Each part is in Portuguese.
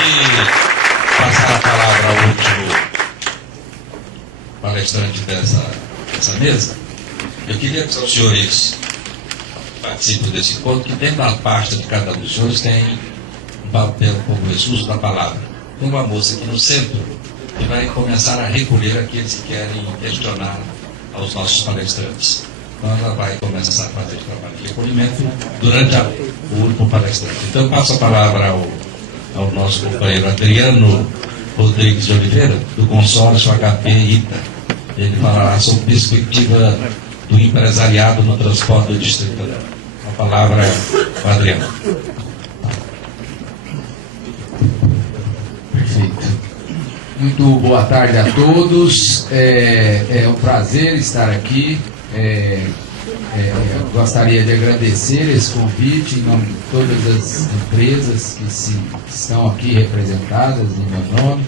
de passar a palavra ao último palestrante dessa mesa, eu queria que os senhores participem desse encontro, que dentro da pasta de cada um dos senhores tem um papel como esse uso da palavra. Tem uma moça aqui no centro que vai começar a recolher aqueles que querem questionar aos nossos palestrantes. Então ela vai começar a fazer o trabalho de recolhimento durante o último palestrante. Então eu passo a palavra ao nosso companheiro Adriano Rodrigues de Oliveira, do consórcio HP ITA. Ele falará sobre perspectiva do empresariado no transporte do distrito. A palavra é para Adriano. Perfeito. Muito boa tarde a todos. É um prazer estar aqui. Eu gostaria de agradecer esse convite em nome de todas as empresas que estão aqui representadas em meu nome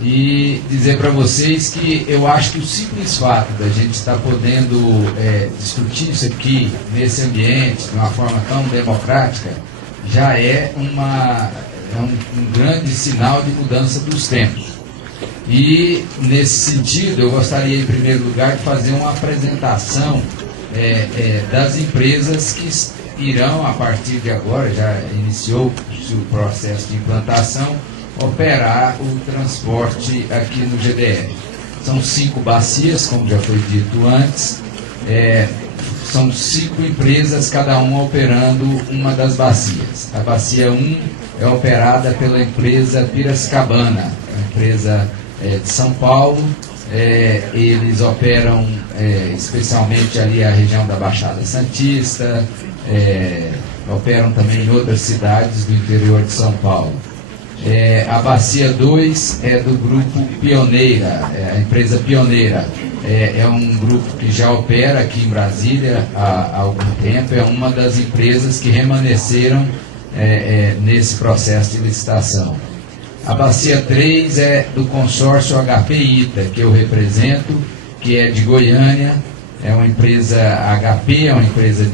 e dizer para vocês que eu acho que o simples fato da gente estar podendo discutir isso aqui nesse ambiente de uma forma tão democrática já é um grande sinal de mudança dos tempos. E, nesse sentido, eu gostaria, em primeiro lugar, de fazer uma apresentação das empresas que irão, a partir de agora, já iniciou o processo de implantação, operar o transporte aqui no GDF. São 5 bacias, como já foi dito antes, são 5 empresas, cada uma operando uma das bacias. A bacia 1 é operada pela empresa Piracicabana, uma empresa de São Paulo. Eles operam especialmente ali a região da Baixada Santista, operam também em outras cidades do interior de São Paulo. A bacia 2 é do grupo Pioneira, a empresa Pioneira. É um grupo que já opera aqui em Brasília há algum tempo, é uma das empresas que remanesceram nesse processo de licitação. A bacia 3 é do consórcio HP ITA, que eu represento, que é de Goiânia, é uma empresa HP, é uma empresa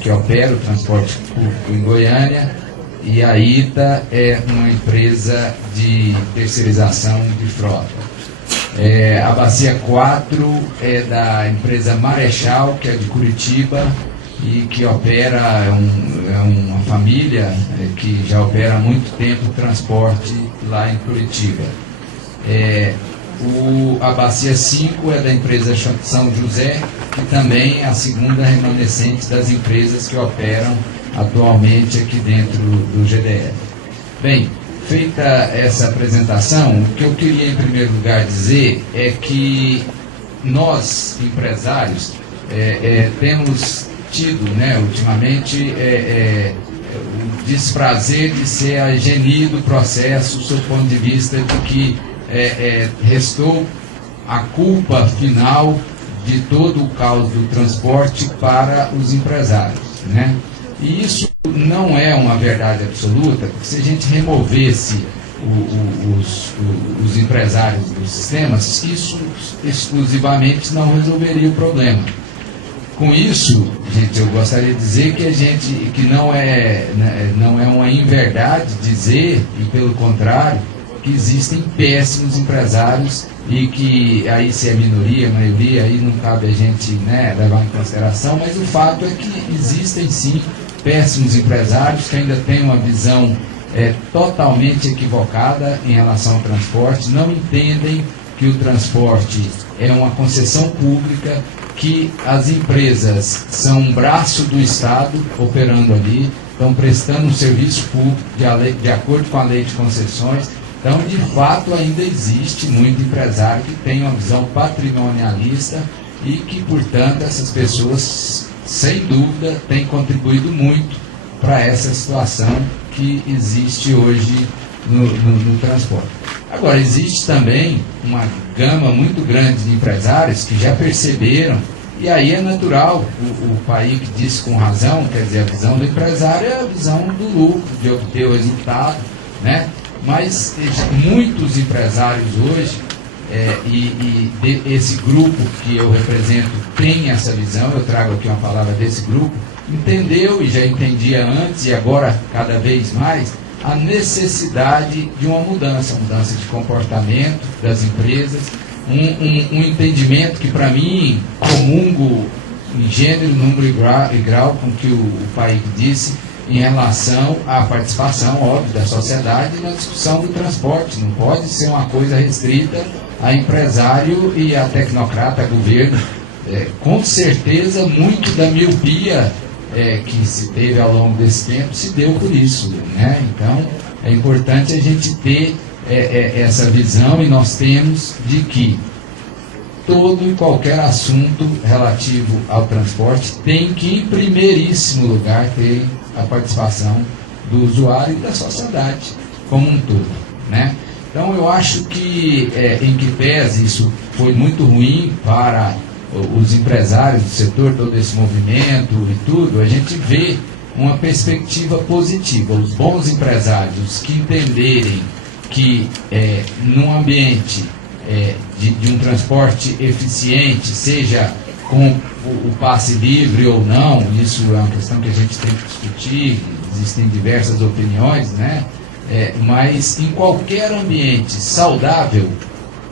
que opera o transporte público em Goiânia, e a ITA é uma empresa de terceirização de frota. A bacia 4 é da empresa Marechal, que é de Curitiba, e que opera, uma família que já opera há muito tempo o transporte lá em Curitiba. A bacia 5 é da empresa São José, que também é a segunda remanescente das empresas que operam atualmente aqui dentro do GDF. Bem, feita essa apresentação, o que eu queria em primeiro lugar dizer é que nós, empresários, temos tido, ultimamente, o desprazer de ser a genie do processo, sob o ponto de vista de que restou a culpa final de todo o caos do transporte para os empresários, E isso não é uma verdade absoluta, porque se a gente removesse os empresários dos sistemas, isso exclusivamente não resolveria o problema. Com isso, gente, eu gostaria de dizer que não é uma inverdade dizer, e pelo contrário, que existem péssimos empresários e que aí se é minoria, maioria, aí não cabe a gente levar em consideração, mas o fato é que existem sim péssimos empresários que ainda têm uma visão totalmente equivocada em relação ao transporte, não entendem que o transporte é uma concessão pública, que as empresas são um braço do Estado operando ali, estão prestando um serviço público de acordo com a lei de concessões. Então, de fato, ainda existe muito empresário que tem uma visão patrimonialista e que, portanto, essas pessoas, sem dúvida, têm contribuído muito para essa situação que existe hoje no transporte. Agora, existe também uma gama muito grande de empresários que já perceberam, e aí é natural, o Paik disse com razão, quer dizer, a visão do empresário é a visão do lucro, de obter o resultado, Mas muitos empresários hoje, esse grupo que eu represento tem essa visão, eu trago aqui uma palavra desse grupo, entendeu e já entendia antes e agora cada vez mais, a necessidade de uma mudança de comportamento das empresas, um entendimento que, para mim, comungo em gênero, número e grau com o que o Paik disse em relação à participação, óbvio, da sociedade na discussão do transporte. Não pode ser uma coisa restrita a empresário e a tecnocrata, a governo. Com certeza, muito da miopia que se teve ao longo desse tempo se deu por isso, né? Então, é importante a gente ter essa visão, e nós temos, de que todo e qualquer assunto relativo ao transporte tem que, em primeiríssimo lugar, ter a participação do usuário e da sociedade como um todo, né? Então, eu acho que, em que pese, isso foi muito ruim para os empresários do setor, todo esse movimento e tudo, a gente vê uma perspectiva positiva. Os bons empresários que entenderem que num ambiente de um transporte eficiente, seja com o passe livre ou não, isso é uma questão que a gente tem que discutir, existem diversas opiniões, né? Mas em qualquer ambiente saudável,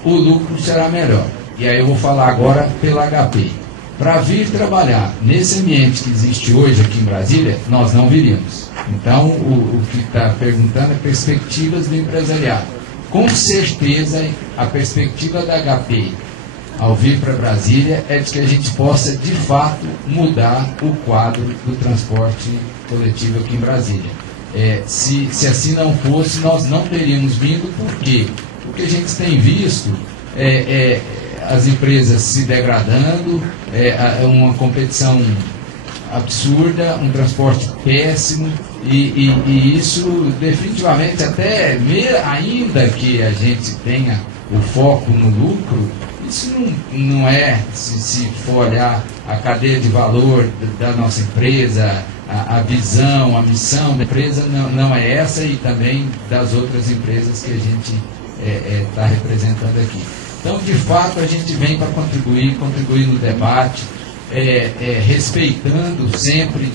o lucro será melhor. E aí eu vou falar agora pela HP. Para vir trabalhar nesse ambiente que existe hoje aqui em Brasília, nós não viríamos. Então, o que está perguntando é perspectivas do empresariado. Com certeza, a perspectiva da HP ao vir para Brasília é de que a gente possa, de fato, mudar o quadro do transporte coletivo aqui em Brasília. Se assim não fosse, nós não teríamos vindo. Por quê? Porque a gente tem visto as empresas se degradando, uma competição absurda, um transporte péssimo, e isso definitivamente, até ainda que a gente tenha o foco no lucro, isso não é, se for olhar a cadeia de valor da nossa empresa, a visão, a missão da empresa não é essa, e também das outras empresas que a gente está representando aqui. Então, de fato, a gente vem para contribuir no debate, respeitando sempre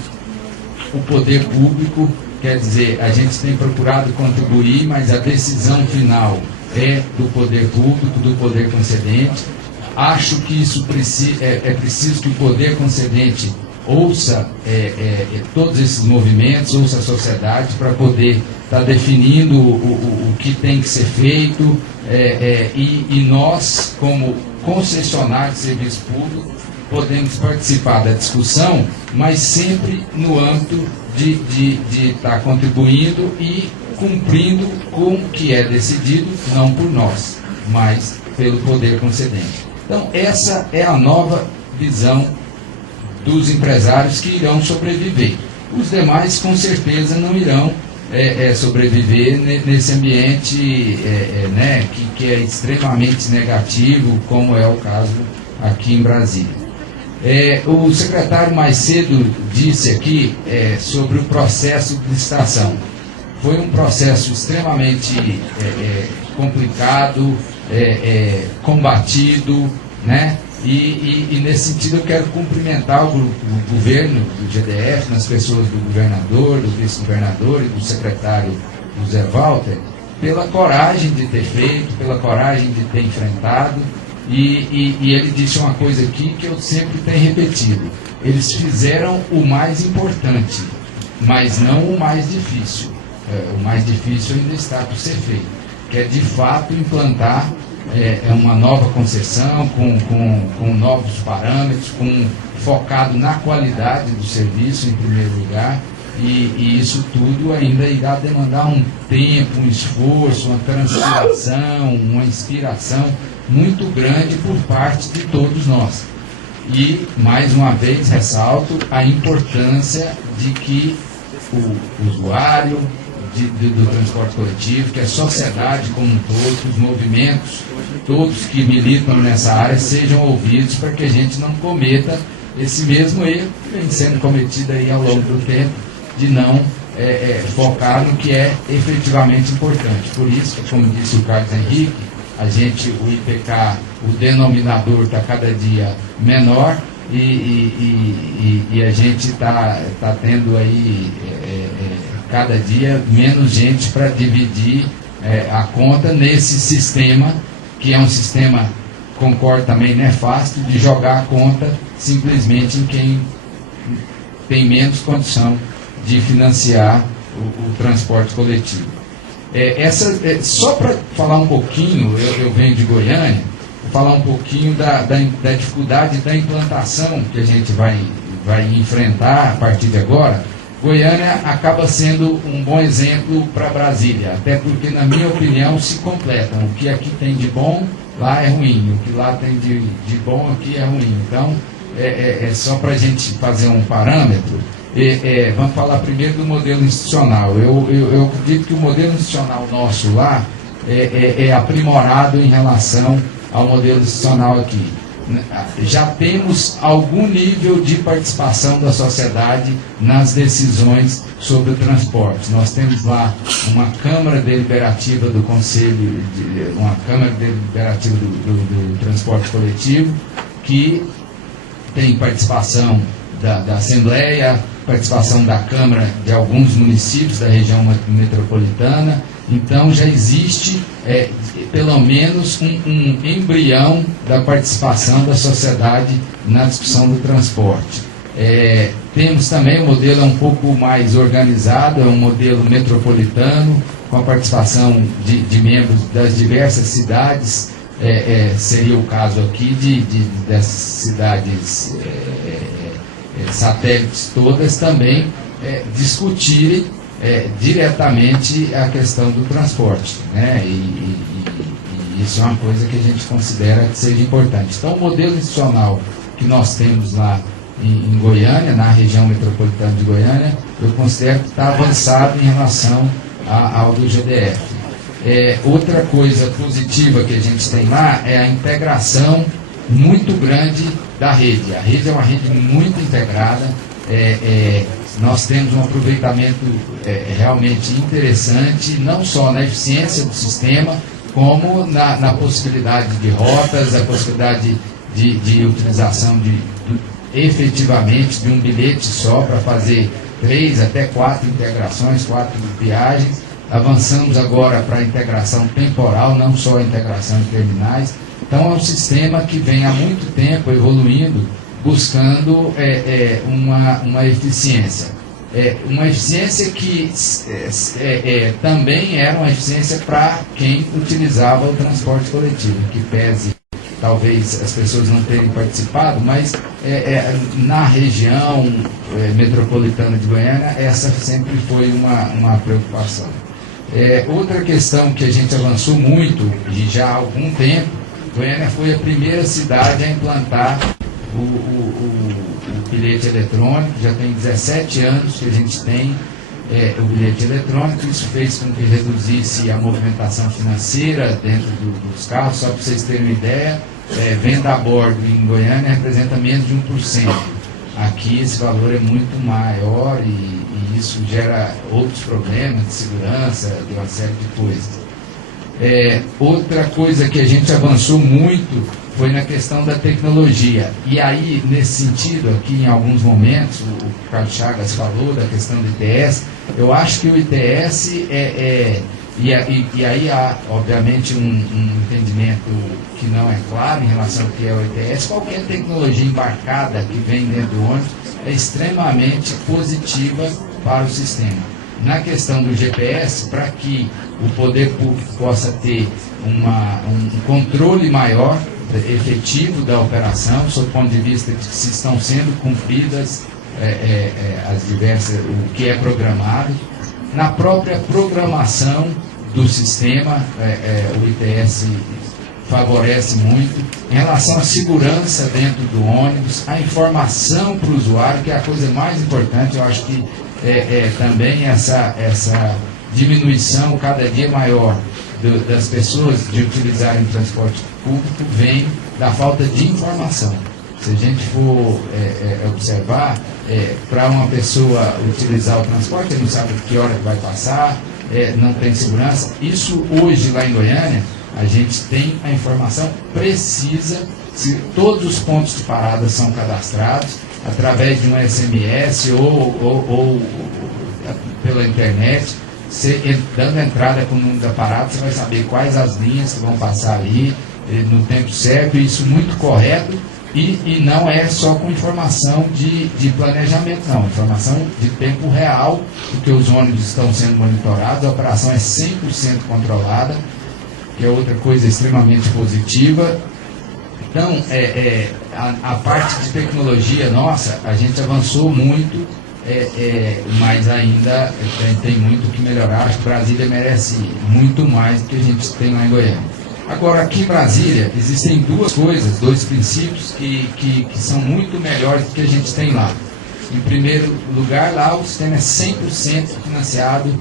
o poder público. Quer dizer, a gente tem procurado contribuir, mas a decisão final é do poder público, do poder concedente. Acho que isso é preciso que o poder concedente ouça todos esses movimentos, ouça a sociedade, para poder estar definindo o que tem que ser feito, e nós, como concessionários de serviço público, podemos participar da discussão, mas sempre no âmbito de estar contribuindo e cumprindo com o que é decidido, não por nós, mas pelo poder concedente. Então, essa é a nova visão dos empresários que irão sobreviver. Os demais, com certeza, não irão sobreviver nesse ambiente que é extremamente negativo, como é o caso aqui em Brasília. O secretário mais cedo disse aqui sobre o processo de licitação. Foi um processo extremamente complicado, combatido, né? E nesse sentido eu quero cumprimentar o governo do GDF, nas pessoas do governador, do vice-governador e do secretário José Walter, pela coragem de ter feito, pela coragem de ter enfrentado. E ele disse uma coisa aqui que eu sempre tenho repetido: eles fizeram o mais importante, mas não o mais difícil. O mais difícil ainda está por ser feito, que é de fato implantar uma nova concessão com novos parâmetros, focado na qualidade do serviço em primeiro lugar, e isso tudo ainda irá demandar um tempo, um esforço, uma transpiração, uma inspiração muito grande por parte de todos nós. E, mais uma vez, ressalto a importância de que o usuário do transporte coletivo, que a sociedade como um todo, os movimentos, todos que militam nessa área, sejam ouvidos, para que a gente não cometa esse mesmo erro que vem sendo cometido aí ao longo do tempo, de não focar no que é efetivamente importante. Por isso, como disse o Carlos Henrique, o IPK, o denominador está cada dia menor, e a gente está tendo aí cada dia menos gente para dividir a conta nesse sistema, que é um sistema, concordo também, nefasto, de jogar a conta simplesmente em quem tem menos condição de financiar o transporte coletivo. Só para falar um pouquinho, eu venho de Goiânia, vou falar um pouquinho da dificuldade da implantação que a gente vai enfrentar a partir de agora. Goiânia acaba sendo um bom exemplo para Brasília, até porque, na minha opinião, se completam. O que aqui tem de bom, lá é ruim. O que lá tem de bom, aqui é ruim. Então, só para a gente fazer um parâmetro, vamos falar primeiro do modelo institucional. Eu acredito que o modelo institucional nosso lá é aprimorado em relação ao modelo institucional aqui. Já temos algum nível de participação da sociedade nas decisões sobre o transporte. Nós temos lá uma Câmara Deliberativa do Conselho, uma Câmara Deliberativa do Transporte Coletivo, que tem participação da Assembleia, participação da Câmara de alguns municípios da região metropolitana. Então já existe pelo menos um embrião da participação da sociedade na discussão do transporte. Temos também o modelo um pouco mais organizado, é um modelo metropolitano, com a participação de membros das diversas cidades. Seria o caso aqui dessas cidades satélites todas também discutirem diretamente a questão do transporte, né? E isso é uma coisa que a gente considera que seja importante. Então, o modelo institucional que nós temos lá em Goiânia, na região metropolitana de Goiânia, eu considero que está avançado em relação ao do GDF. Outra coisa positiva que a gente tem lá é a integração muito grande da rede. A rede é uma rede muito integrada. Nós temos um aproveitamento realmente interessante, não só na eficiência do sistema, como na possibilidade de rotas, a possibilidade de utilização efetivamente de um bilhete só para fazer 3 até 4 integrações, 4 viagens. Avançamos agora para a integração temporal, não só a integração em terminais. Então é um sistema que vem há muito tempo evoluindo, buscando uma eficiência. Uma eficiência que também era uma eficiência para quem utilizava o transporte coletivo, que pese talvez as pessoas não terem participado, mas na região metropolitana de Goiânia, essa sempre foi uma preocupação. Outra questão que a gente avançou muito, e já há algum tempo, Goiânia foi a primeira cidade a implantar o bilhete eletrônico. Já tem 17 anos que a gente tem o bilhete eletrônico. Isso fez com que reduzisse a movimentação financeira dentro dos carros. Só para vocês terem uma ideia, venda a bordo em Goiânia representa menos de 1%. Aqui esse valor é muito maior e isso gera outros problemas de segurança, de uma série de coisas. Outra coisa que a gente avançou muito foi na questão da tecnologia. E aí, nesse sentido, aqui em alguns momentos, o Carlos Chagas falou da questão do ITS. Eu acho que o ITS e aí há, obviamente, um entendimento que não é claro em relação ao que é o ITS. Qualquer tecnologia embarcada que vem dentro do ônibus é extremamente positiva para o sistema. Na questão do GPS, para que o poder público possa ter um controle maior, efetivo da operação, sob o ponto de vista de que se estão sendo cumpridas as diversas, o que é programado. Na própria programação do sistema, o ITS favorece muito. Em relação à segurança dentro do ônibus, a informação para o usuário, que é a coisa mais importante. Eu acho que também essa diminuição cada dia maior das pessoas de utilizarem transporte público vem da falta de informação. Se a gente for observar, para uma pessoa utilizar o transporte, ele não sabe que hora que vai passar, não tem segurança. Isso hoje lá em Goiânia, a gente tem a informação precisa, se todos os pontos de parada são cadastrados através de um SMS ou pela internet, você, dando entrada com o número da parada, você vai saber quais as linhas que vão passar ali no tempo certo, isso muito correto, e não é só com informação de planejamento, não, informação de tempo real, porque os ônibus estão sendo monitorados, a operação é 100% controlada, que é outra coisa extremamente positiva. Então, a parte de tecnologia nossa, a gente avançou muito, mas ainda tem muito que melhorar. Acho que Brasília merece muito mais do que a gente tem lá em Goiânia. Agora, aqui em Brasília, existem duas coisas, dois princípios que são muito melhores do que a gente tem lá. Em primeiro lugar, lá o sistema é 100% financiado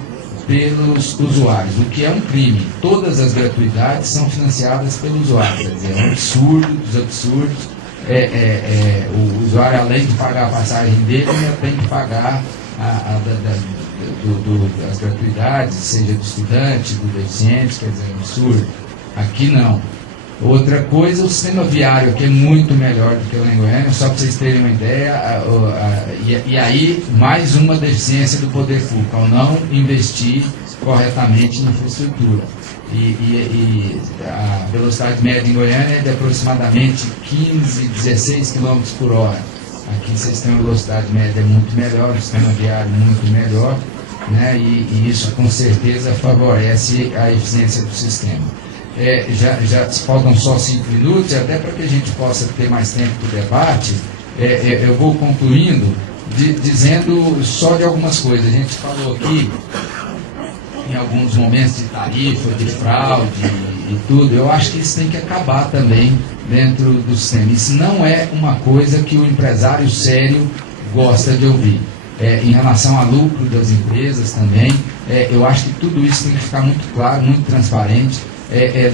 pelos usuários, o que é um crime. Todas as gratuidades são financiadas pelo usuário, quer dizer, é um absurdo dos absurdos. O usuário, além de pagar a passagem dele, ainda tem que pagar as gratuidades, seja do estudante, do deficiente, quer dizer, é um absurdo. Aqui não. Outra coisa, o sistema viário aqui é muito melhor do que o lá em Goiânia, só para vocês terem uma ideia, e aí mais uma deficiência do poder público, ao não investir corretamente em infraestrutura. E a velocidade média em Goiânia é de aproximadamente 15, 16 km por hora. Aqui vocês têm uma velocidade média muito melhor, o sistema viário muito melhor, né? E isso com certeza favorece a eficiência do sistema. Já faltam só 5 minutos, até para que a gente possa ter mais tempo para o debate, eu vou concluindo dizendo só de algumas coisas. A gente falou aqui em alguns momentos de tarifa, de fraude e tudo. Eu acho que isso tem que acabar também dentro do sistema. Isso não é uma coisa que o empresário sério gosta de ouvir. Em relação ao lucro das empresas também, eu acho que tudo isso tem que ficar muito claro, muito transparente.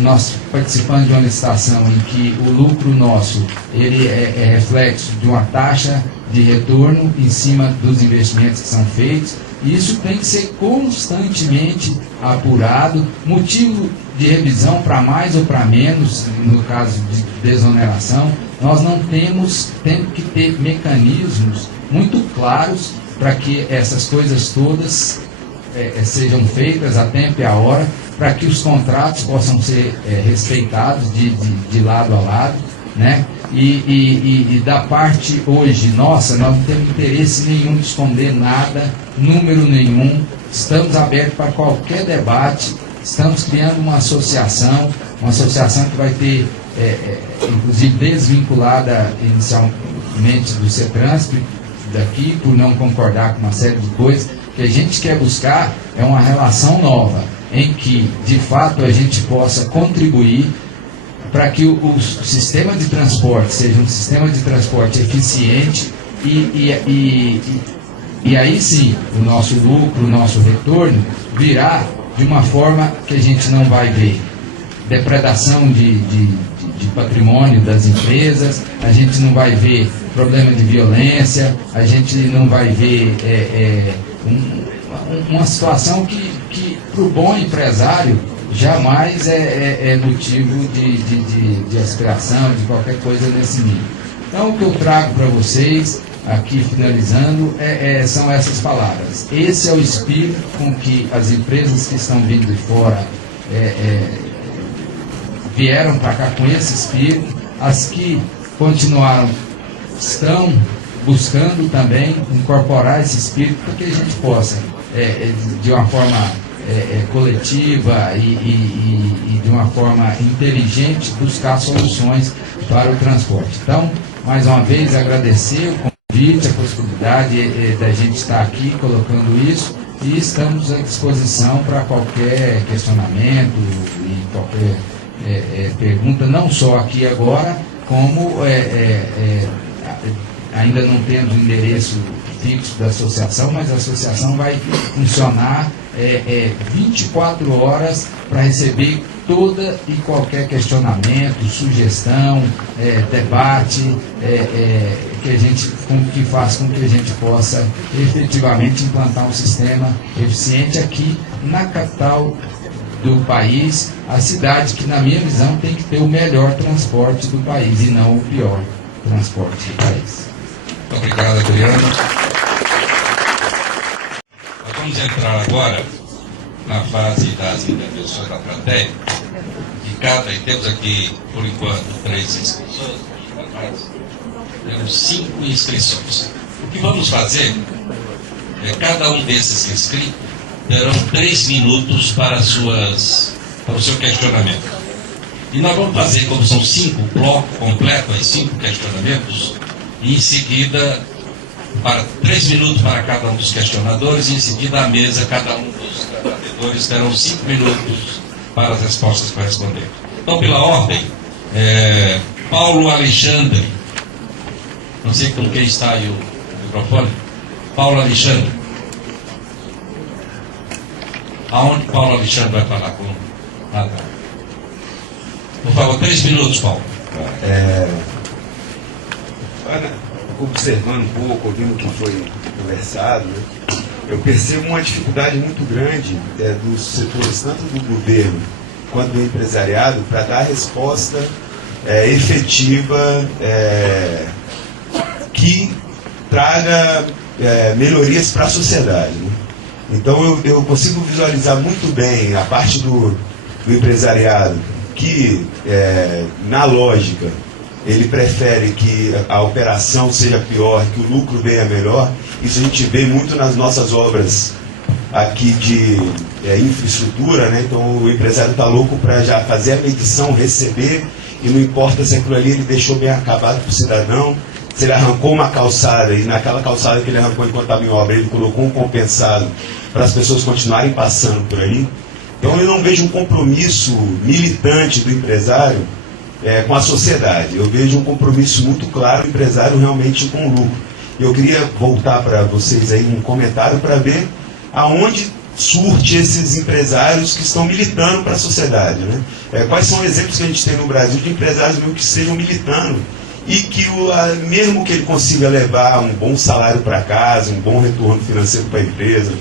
Nós participamos de uma licitação em que o lucro nosso ele é reflexo de uma taxa de retorno em cima dos investimentos que são feitos, e isso tem que ser constantemente apurado, motivo de revisão para mais ou para menos, no caso de desoneração. Nós não temos que ter mecanismos muito claros para que essas coisas todas sejam feitas a tempo e a hora, para que os contratos possam ser respeitados de lado a lado, né? E da parte hoje nossa, nós não temos interesse nenhum de esconder nada, número nenhum, estamos abertos para qualquer debate, estamos criando uma associação que vai ter, inclusive desvinculada inicialmente do CETRANSP, daqui, por não concordar com uma série de coisas. O que a gente quer buscar é uma relação nova, em que, de fato, a gente possa contribuir para que o sistema de transporte seja um sistema de transporte eficiente e aí sim o nosso lucro, o nosso retorno virá de uma forma que a gente não vai ver depredação de patrimônio das empresas, a gente não vai ver problema de violência, a gente não vai ver uma situação que para o bom empresário jamais é motivo de aspiração, de qualquer coisa nesse nível. Então, o que eu trago para vocês, aqui finalizando, são essas palavras. Esse é o espírito com que as empresas que estão vindo de fora vieram para cá com esse espírito, as que continuaram estão buscando também incorporar esse espírito para que a gente possa, de uma forma coletiva e de uma forma inteligente, buscar soluções para o transporte. Então, mais uma vez, agradecer o convite, a possibilidade da gente estar aqui colocando isso, e estamos à disposição para qualquer questionamento e qualquer pergunta, não só aqui agora, como ainda não temos o endereço fixo da associação, mas a associação vai funcionar 24 horas para receber toda e qualquer questionamento, sugestão, debate, que faz com que a gente possa efetivamente implantar um sistema eficiente aqui na capital do país, a cidade que, na minha visão, tem que ter o melhor transporte do país e não o pior transporte do país. Obrigado, Adriano. vamos entrar agora na fase das intervenções da plateia. E temos aqui, por enquanto, 3 inscrições. Temos 5 inscrições. O que vamos fazer é cada um desses inscritos terão 3 minutos para o seu questionamento. E nós vamos fazer, como são 5 blocos completos, 5 questionamentos, e em seguida, 3 minutos para cada um dos questionadores, e em seguida à mesa, cada um dos debatedores terão 5 minutos para as respostas para responder. Então, pela ordem, Paulo Alexandre, não sei com quem está aí o microfone. Paulo Alexandre. Aonde Paulo Alexandre vai falar com? Tá. Por favor, 3 minutos, Paulo. Observando um pouco, ouvindo o que foi conversado, né, eu percebo uma dificuldade muito grande dos setores, tanto do governo quanto do empresariado, para dar resposta efetiva que traga melhorias para a sociedade. Né? Então eu consigo visualizar muito bem a parte do empresariado que, na lógica, ele prefere que a operação seja pior, que o lucro venha melhor. Isso a gente vê muito nas nossas obras aqui de infraestrutura, né? Então o empresário está louco para já fazer a medição, receber, e não importa se aquilo ali ele deixou bem acabado para o cidadão, se ele arrancou uma calçada e naquela calçada que ele arrancou enquanto estava em obra, ele colocou um compensado para as pessoas continuarem passando por ali. Então eu não vejo um compromisso militante do empresário com a sociedade. Eu vejo um compromisso muito claro do empresário realmente com o lucro. Eu queria voltar para vocês aí um comentário para ver aonde surge esses empresários que estão militando para a sociedade. Né? Quais são os exemplos que a gente tem no Brasil de empresários mesmo que estejam militando e que mesmo que ele consiga levar um bom salário para casa, um bom retorno financeiro para a empresa,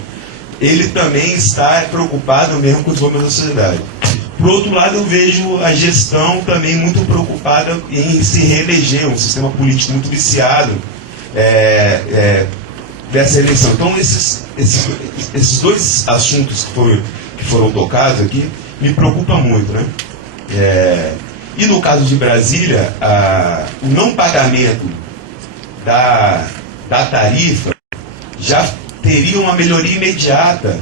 ele também está preocupado mesmo com o desenvolvimento da sociedade. Por outro lado, eu vejo a gestão também muito preocupada em se reeleger, um sistema político muito viciado dessa eleição. Então, esses 2 assuntos que foram tocados aqui me preocupam muito. Né? E no caso de Brasília, o não pagamento da tarifa já teria uma melhoria imediata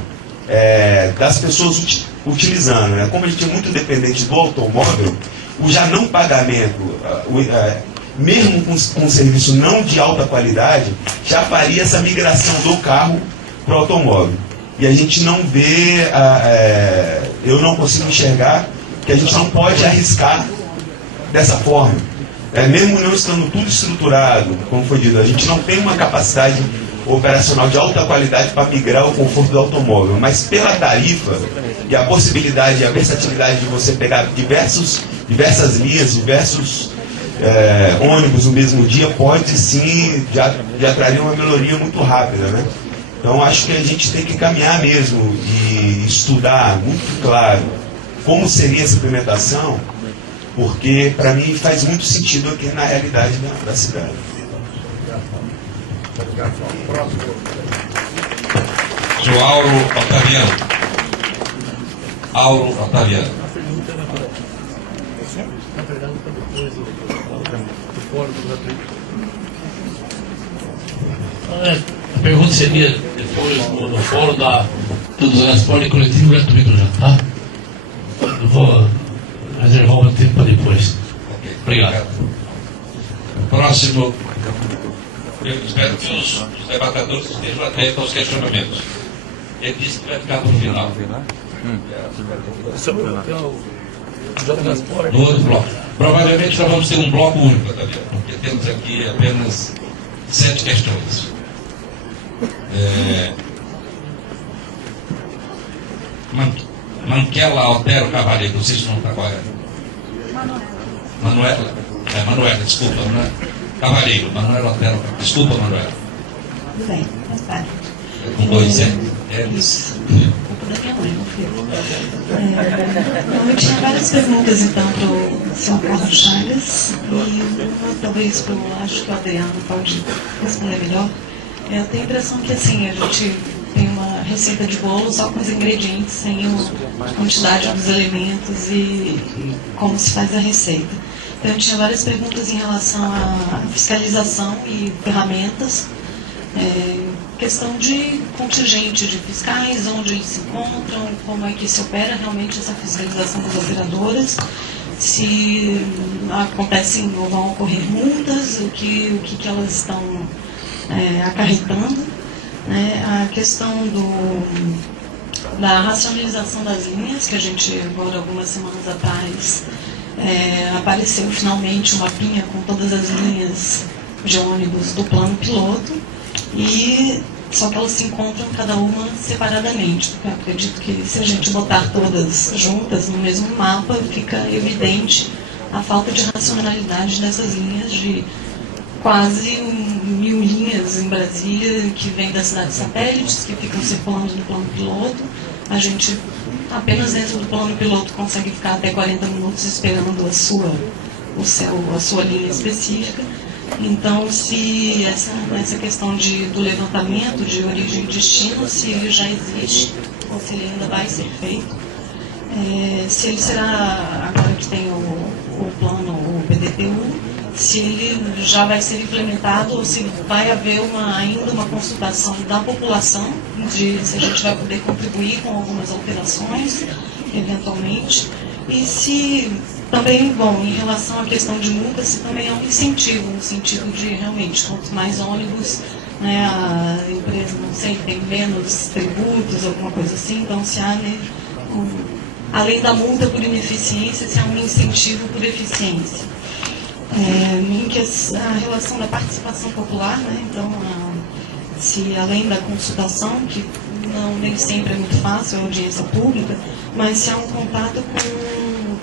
das pessoas utilizando. Né? Como a gente é muito dependente do automóvel, o já não pagamento, mesmo com um serviço não de alta qualidade, já faria essa migração do carro para o automóvel. E a gente não vê, eu não consigo enxergar que a gente não pode arriscar dessa forma. Mesmo não estando tudo estruturado, como foi dito, a gente não tem uma capacidade operacional de alta qualidade para migrar o conforto do automóvel, mas pela tarifa e a possibilidade, a versatilidade de você pegar diversas linhas, diversos ônibus no mesmo dia, pode sim, já traria uma melhoria muito rápida. Né? Então acho que a gente tem que caminhar mesmo e estudar muito claro como seria essa implementação, porque para mim faz muito sentido aqui na realidade da cidade. Sou Auro Otaviano. Auro Otaviano. A pergunta seria depois no fórum do transporte coletivo gratuito já, tá? Eu vou reservar o meu tempo para depois. Obrigado. Próximo. Eu espero que os debatedores estejam atentos aos questionamentos. Ele disse que vai ficar no final. No outro bloco. Provavelmente nós vamos ter um bloco único, porque temos aqui apenas 7 questões. Manquela Altero Cavalheiro, não sei se não está correto. Manuela. Manuela, desculpa, Manuela. Cavalheiro, Manuela Altero. Desculpa, Manuela. Tudo bem, faz parte. Com 2 L's. Eu tinha várias perguntas então para o São Carlos Chagas e uma talvez para acho que o Adriano pode responder melhor. Eu tenho a impressão que assim, a gente tem uma receita de bolo só com os ingredientes, sem a quantidade dos elementos e como se faz a receita. Então, eu tinha várias perguntas em relação à fiscalização e ferramentas, questão de contingente de fiscais, onde eles se encontram, como é que se opera realmente essa fiscalização das operadoras, se acontecem ou vão ocorrer multas, o que elas estão acarretando, né? A questão da racionalização das linhas, que a gente, agora algumas semanas atrás, apareceu finalmente um mapinha com todas as linhas de ônibus do plano piloto, só que elas se encontram cada uma separadamente, porque eu acredito que se a gente botar todas juntas no mesmo mapa, fica evidente a falta de racionalidade dessas linhas, de quase 1.000 linhas em Brasília, que vêm das cidades satélites, que ficam circulando no plano piloto. A gente, apenas dentro do plano piloto, consegue ficar até 40 minutos esperando a sua linha específica. Então, se essa questão do levantamento de origem e destino, se ele já existe, ou se ele ainda vai ser feito, se ele será, agora que tem o plano, o PDP-1, se ele já vai ser implementado ou se vai haver ainda uma consultação da população, se a gente vai poder contribuir com algumas alterações, eventualmente, e se também, bom, em relação à questão de multa, se também é um incentivo, no sentido de realmente, quanto mais ônibus, né, a empresa, não sei, tem menos tributos, alguma coisa assim, então se há, né, além da multa por ineficiência, se há um incentivo por eficiência. A relação da participação popular, né, então, se além da consultação, que nem sempre é muito fácil, a audiência pública, mas se há um contato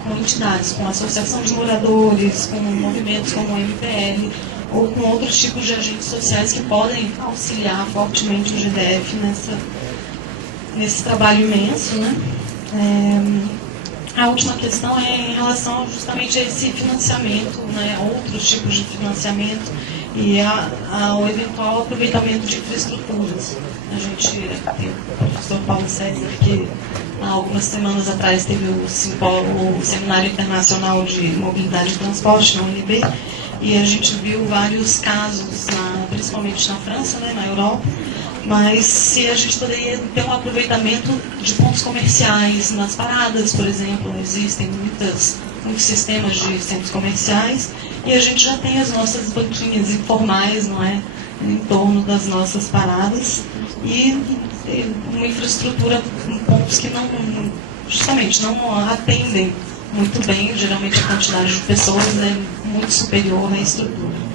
com entidades, com associação de moradores, com movimentos como o MPL, ou com outros tipos de agentes sociais que podem auxiliar fortemente o GDF nesse trabalho imenso, né? A última questão é em relação justamente a esse financiamento, né, outros tipos de financiamento e ao eventual aproveitamento de infraestruturas. A gente tem o professor Paulo César, que há algumas semanas atrás teve o Seminário Internacional de Mobilidade e Transporte na UNB, e a gente viu vários casos, principalmente na França, né, na Europa, mas se a gente poderia ter um aproveitamento de pontos comerciais nas paradas, por exemplo, existem muitos sistemas de centros comerciais, e a gente já tem as nossas banquinhas informais, não é, em torno das nossas paradas, e uma infraestrutura em pontos que justamente não atendem muito bem, geralmente a quantidade de pessoas é muito superior à estrutura.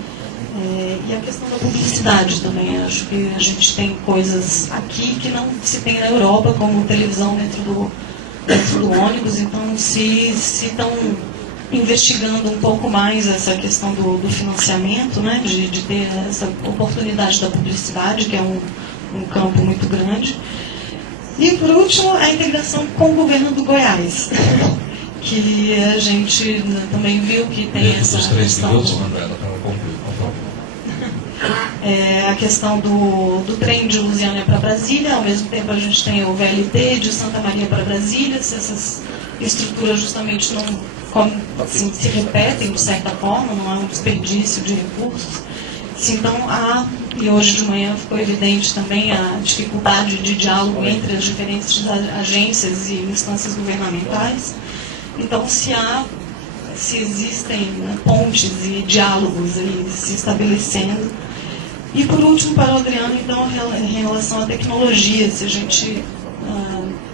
E a questão da publicidade também, acho que a gente tem coisas aqui que não se tem na Europa, como televisão dentro do ônibus, então se estão investigando um pouco mais essa questão do financiamento, né, de ter essa oportunidade da publicidade, que é um campo muito grande. E, por último, a integração com o governo do Goiás, que a gente também viu que tem essa questão... a questão do trem de Lusiânia para Brasília, ao mesmo tempo a gente tem o VLT de Santa Maria para Brasília, se essas estruturas justamente não assim, se repetem de certa forma, não há um desperdício de recursos. Então e hoje de manhã ficou evidente também a dificuldade de diálogo entre as diferentes agências e instâncias governamentais. Então, se existem, né, pontes e diálogos aí se estabelecendo. E por último, para o Adriano, então, em relação à tecnologia, se a gente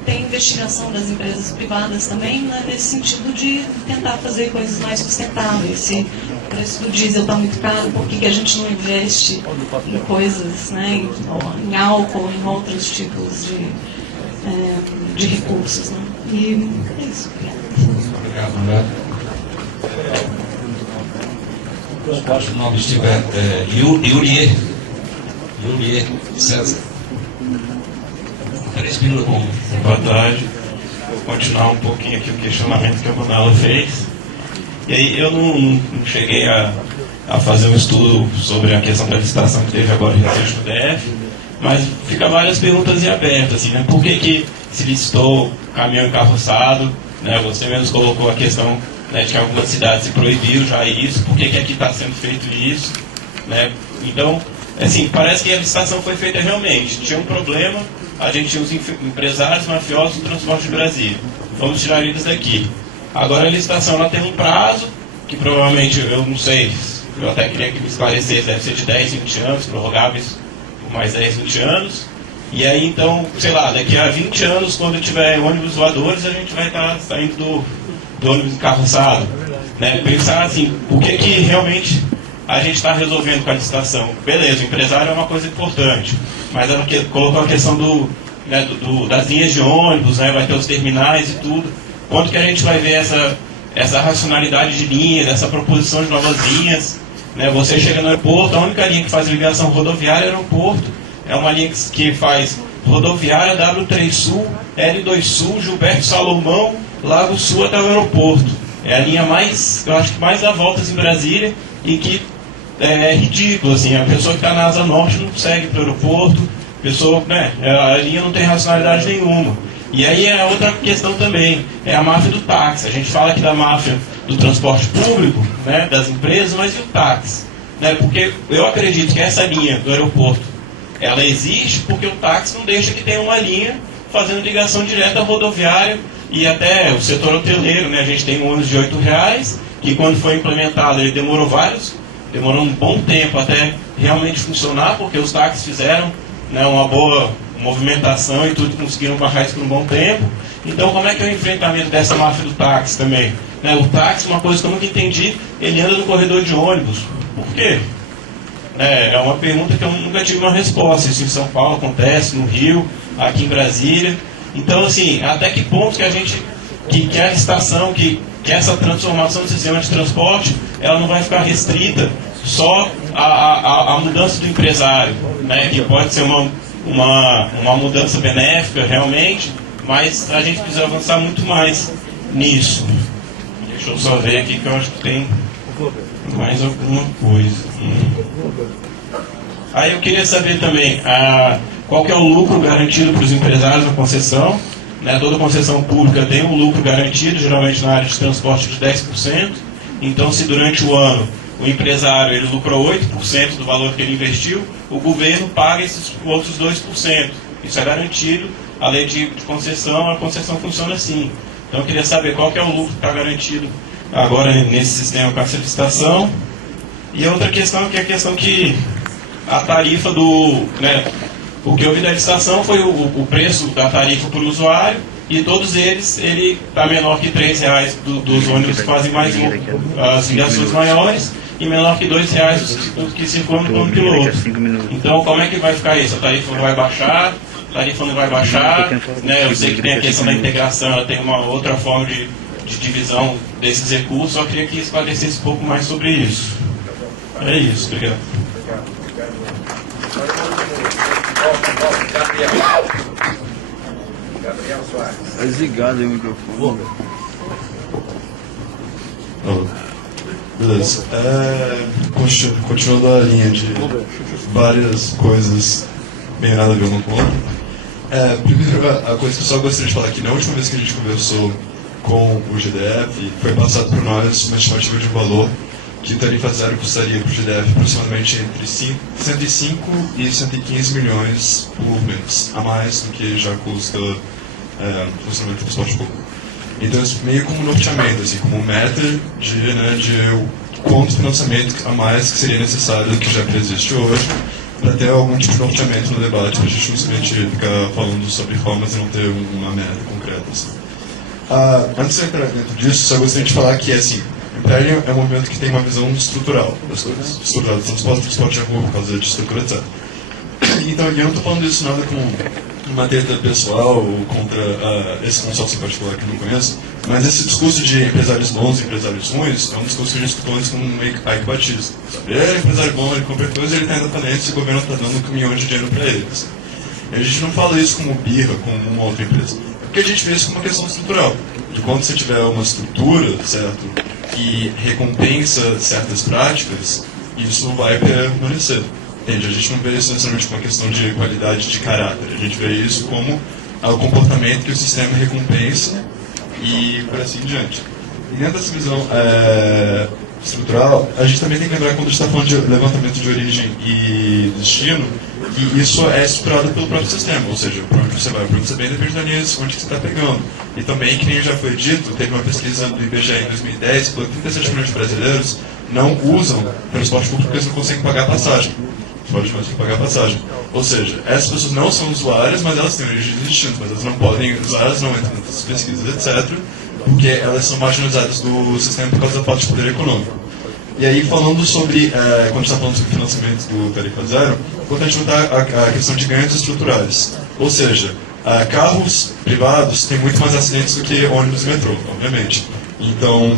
tem investigação das empresas privadas também, né, nesse sentido de tentar fazer coisas mais sustentáveis. Se o preço do diesel está muito caro, por que a gente não investe em coisas, né, em álcool, em outros tipos de recursos, né? E é isso. Obrigado, Roberto. Se o nome estiver Yurie César. 3 minutinhos. Boa tarde. Vou continuar um pouquinho aqui o questionamento que a Manuela fez. E aí eu não cheguei a fazer um estudo sobre a questão da licitação que teve agora recente no DF, mas fica várias perguntas em aberto, assim, né? Por que se licitou caminhão encarroçado, né? Você mesmo colocou a questão, né, de que algumas cidades se proibiu já isso, por que aqui está sendo feito isso, né? Então, assim, parece que a licitação foi feita realmente, tinha um problema, a gente tinha os empresários mafiosos do transporte de Brasília, vamos tirar eles daqui. Agora a licitação ela tem um prazo, que provavelmente, eu não sei, eu até queria que me esclarecesse, deve ser de 10, 20 anos, prorrogáveis por mais 10, 20 anos. E aí então, sei lá, daqui a 20 anos, quando tiver ônibus voadores, a gente vai estar saindo do ônibus encarroçado. Né? Pensar assim, o que realmente a gente está resolvendo com a licitação. Beleza, o empresário é uma coisa importante, mas ela colocou a questão das linhas de ônibus, né? Vai ter os terminais e tudo. Quando que a gente vai ver essa racionalidade de linhas, essa proposição de novas linhas? Né? Você chega no aeroporto, a única linha que faz ligação rodoviária é aeroporto. É uma linha que faz rodoviária W3 Sul, L2 Sul, Gilberto Salomão, Lago Sul até o aeroporto. É a linha mais, eu acho que mais dá voltas em Brasília e que é ridículo, assim, a pessoa que está na Asa Norte não segue para o aeroporto, a linha não tem racionalidade nenhuma. E aí é outra questão também, é a máfia do táxi. A gente fala aqui da máfia do transporte público, né, das empresas, mas e o táxi? Né, porque eu acredito que essa linha do aeroporto, ela existe porque o táxi não deixa que tenha uma linha fazendo ligação direta à rodoviária e até o setor hoteleiro, né? A gente tem um ônibus de R$8, que quando foi implementado ele demorou um bom tempo até realmente funcionar, porque os táxis fizeram, né, uma boa movimentação e tudo, conseguiram barrar isso por um bom tempo. Então como é que é o enfrentamento dessa máfia do táxi também? Né, o táxi, uma coisa que eu nunca entendi, ele anda no corredor de ônibus. Por quê? É uma pergunta que eu nunca tive uma resposta. Isso em São Paulo acontece, no Rio, aqui em Brasília. Então, assim, até que ponto que a gente, que a licitação, que essa transformação do sistema de transporte, ela não vai ficar restrita só à mudança do empresário, né? Que pode ser uma mudança benéfica, realmente, mas a gente precisa avançar muito mais nisso. Deixa eu só ver aqui que eu acho que tem mais alguma coisa. Aí eu queria saber também qual que é o lucro garantido para os empresários na concessão. Né? Toda concessão pública tem um lucro garantido, geralmente na área de transporte de 10%. Então, se durante o ano o empresário ele lucrou 8% do valor que ele investiu, o governo paga esses outros 2%. Isso é garantido. A lei de concessão, a concessão funciona assim. Então, eu queria saber qual que é o lucro que está garantido agora nesse sistema com essa licitação. E a outra questão que é a questão que a tarifa o que eu vi da licitação foi o preço da tarifa por usuário, e todos eles, ele está menor que R$3 dos ônibus que fazem mais as ligações maiores, e menor que R$2 os que circulam no plano piloto. Então, como é que vai ficar isso? A tarifa não vai baixar? A tarifa não vai baixar? Né? Eu sei que tem a questão da integração, ela tem uma outra forma de divisão desses recursos, só queria que esclarecesse um pouco mais sobre isso. É isso, obrigado. Tá desligado aí o microfone. Beleza. Continuando a linha de várias coisas bem nada a ver uma com a outra. Primeiro, a coisa que eu só gostaria de falar aqui, na última vez que a gente conversou com o GDF, foi passado por nós uma estimativa de valor que tarifa zero custaria para o GDF aproximadamente entre 105 e 115 milhões por mês, a mais do que já custa o funcionamento do transporte público. Então, meio como norteamento, assim, como meta de quanto financiamento a mais que seria necessário do que já existe hoje, para ter algum tipo de norteamento no debate, para a gente não simplesmente ficar falando sobre formas e não ter uma meta concreta. Assim. Antes de entrar dentro disso, só gostaria de falar que, assim, o Imperium é um movimento que tem uma visão estrutural das coisas, estrutural do transporte de rua por causa de estrutura, etc. Então, eu não estou falando isso nada com uma treta pessoal ou contra esse consórcio em particular que eu não conheço, mas esse discurso de empresários bons e empresários ruins é um discurso que a gente escutou antes com o Ike Batista. Sabe? Ele é empresário bom, ele compra coisa, ele está independente e o governo está dando caminhões de dinheiro para ele. Assim. E a gente não fala isso como birra, como uma outra empresa, porque a gente vê isso como uma questão estrutural. De quando você tiver uma estrutura, certo, que recompensa certas práticas, isso vai permanecer. Entende? A gente não vê isso necessariamente como uma questão de qualidade de caráter, a gente vê isso como o comportamento que o sistema recompensa e por assim diante. E dentro dessa visão estrutural, a gente também tem que lembrar, quando a gente está falando de levantamento de origem e destino, que isso é estruturado pelo próprio sistema, ou seja, para onde você vai, para onde você vem, depende da linha onde você está pegando. E também, que nem já foi dito, teve uma pesquisa do IBGE em 2010, que 37 milhões de brasileiros não usam transporte público porque eles não conseguem pagar a passagem. Pode pagar a passagem. Ou seja, essas pessoas não são usuárias, mas elas têm origem e destino, mas elas não podem usar, elas não entram nessas pesquisas, etc., porque elas são marginalizadas do sistema por causa da falta de poder econômico. E aí, falando sobre, quando a gente está falando sobre financiamento do Tarifa Zero, é importante notar a questão de ganhos estruturais. Ou seja, carros privados têm muito mais acidentes do que ônibus e metrô, obviamente. Então,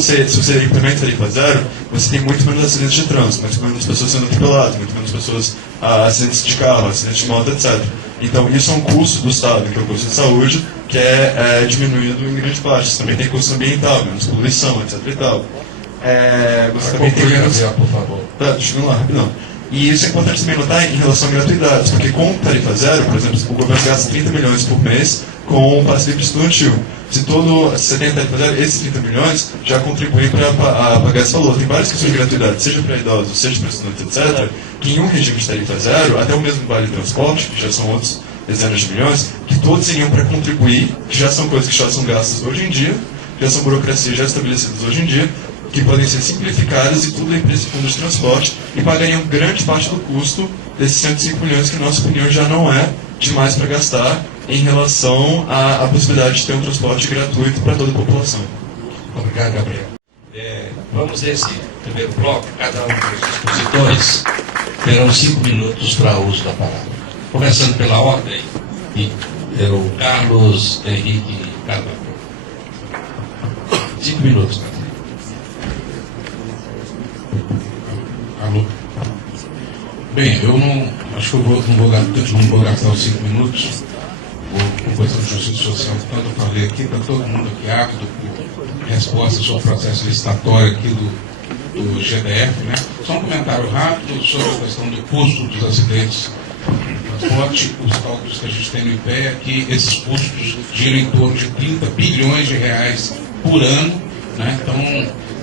se você implementa Tarifa Zero, você tem muito menos acidentes de trânsito, muito menos pessoas sendo atropeladas, muito menos pessoas, acidentes de carro, acidentes de moto, etc. Então, isso é um custo do Estado, que é o custo de saúde, que é diminuído em grande parte. Você também tem custo ambiental, menos poluição, etc. e tal. Você também tem menos... por favor. Tá, deixa eu ir lá, rapidão. E isso é importante também notar em relação a gratuidades, porque com Tarifa Zero, por exemplo, o governo gasta 30 milhões por mês com o passe livre estudantil. Se você tem a Tarifa Zero, esses 30 milhões já contribuem para pagar esse valor. Tem várias questões de gratuidade, seja para idosos, seja para estudantes, etc., que em um regime de Tarifa Zero, até o mesmo vale de transporte, que já são outros dezenas de milhões, que todos iriam para contribuir, que já são coisas que já são gastas hoje em dia, já são burocracias já estabelecidas hoje em dia, que podem ser simplificadas e tudo para esse fundo de transporte e pagariam grande parte do custo desses 105 milhões, que, na nossa opinião, já não é demais para gastar em relação à possibilidade de ter um transporte gratuito para toda a população. Obrigado, Gabriel. Vamos nesse primeiro bloco, cada um dos expositores terão 5 minutos para uso da palavra. Começando pela ordem, e o Carlos Henrique Carvalho. 5 minutos. Alô? Bem, eu não acho que não vou gastar os 5 minutos por questão de justiça social, tanto eu falei aqui, para todo mundo aqui ávido por resposta sobre o processo licitatório aqui do GDF, né? Só um comentário rápido sobre a questão do custo dos acidentes de transporte. Os cálculos que a gente tem no IPE é que esses custos giram em torno de 30 bilhões de reais por ano, né? Então,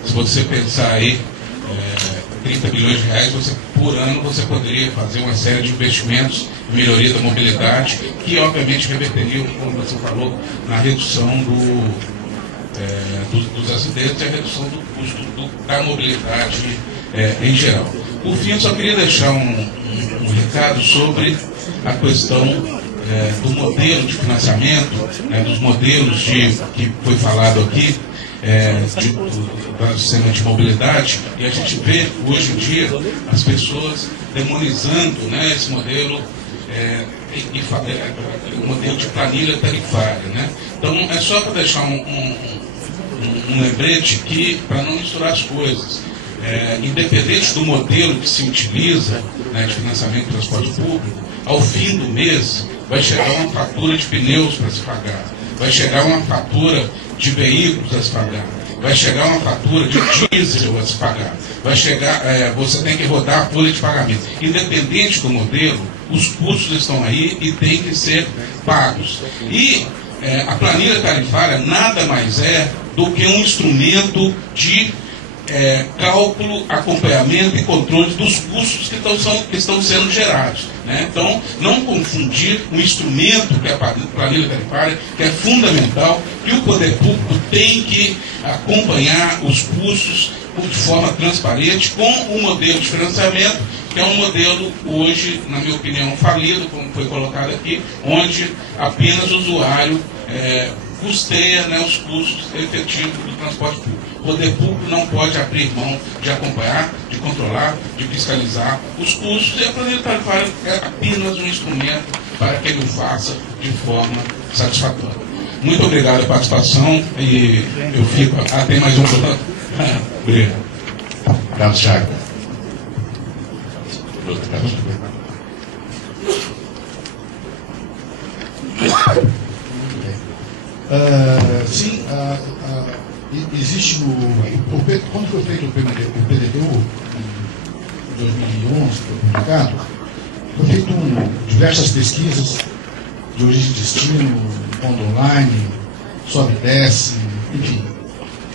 se você pensar aí 30 bilhões de reais, por ano você poderia fazer uma série de investimentos em melhoria da mobilidade, que obviamente reverteriam, como você falou, na redução dos acidentes e a redução do custo da mobilidade em geral. Por fim, eu só queria deixar um recado sobre a questão do modelo de financiamento, dos modelos que foi falado aqui, do sistema de mobilidade, e a gente vê hoje em dia as pessoas demonizando, esse modelo, o modelo de planilha tarifária. Então, é só para deixar um lembrete que, para não misturar as coisas, independente do modelo que se utiliza, de financiamento do transporte público, ao fim do mês vai chegar uma fatura de pneus para se pagar, vai chegar uma fatura de veículos a se pagar, vai chegar uma fatura de diesel a se pagar, vai chegar, você tem que rodar a folha de pagamento. Independente do modelo, os custos estão aí e têm que ser pagos. E a planilha tarifária nada mais é do que um instrumento de cálculo, acompanhamento e controle dos custos que estão sendo gerados. Então, não confundir um instrumento que é a planilha tarifária, que é fundamental, que o poder público tem que acompanhar os custos de forma transparente com o modelo de financiamento, que é um modelo hoje, na minha opinião, falido, como foi colocado aqui, onde apenas o usuário custeia os custos efetivos do transporte público. O poder público não pode abrir mão de acompanhar, de controlar, de fiscalizar os custos, e a planilha tarifária é apenas um instrumento para que ele o faça de forma satisfatória. Muito obrigado pela participação e eu fico. Tem mais um botão? Obrigado. Carlos Chagas. Sim, existe quando foi feito o PDU, em 2011, foi publicado, foi feito diversas pesquisas de origem e destino, mundo online, sobe e desce, enfim.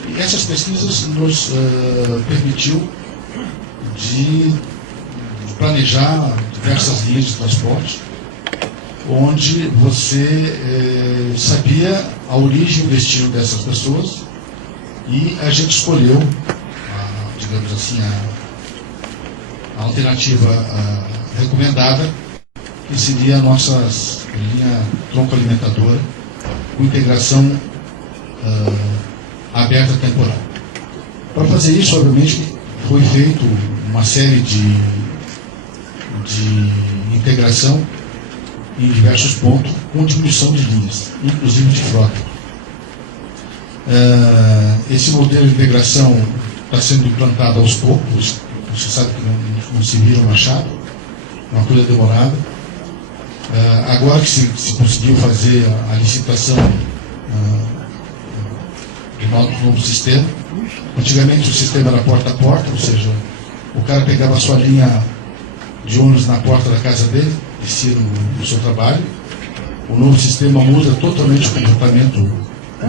E essas pesquisas nos permitiu de planejar diversas linhas de transporte, onde você sabia a origem e o destino dessas pessoas, e a gente escolheu, digamos assim, a alternativa recomendada, que seria a nossa linha tronco alimentadora, com integração aberta temporal. Para fazer isso, obviamente, foi feito uma série de integração em diversos pontos, com diminuição de linhas, inclusive de frota. Esse modelo de integração está sendo implantado aos poucos. Você sabe que não se vira o machado, é uma coisa demorada. Agora que se conseguiu fazer a licitação de novo sistema, antigamente o sistema era porta a porta, ou seja, o cara pegava a sua linha de ônibus na porta da casa dele, descia no seu trabalho. O novo sistema muda totalmente o comportamento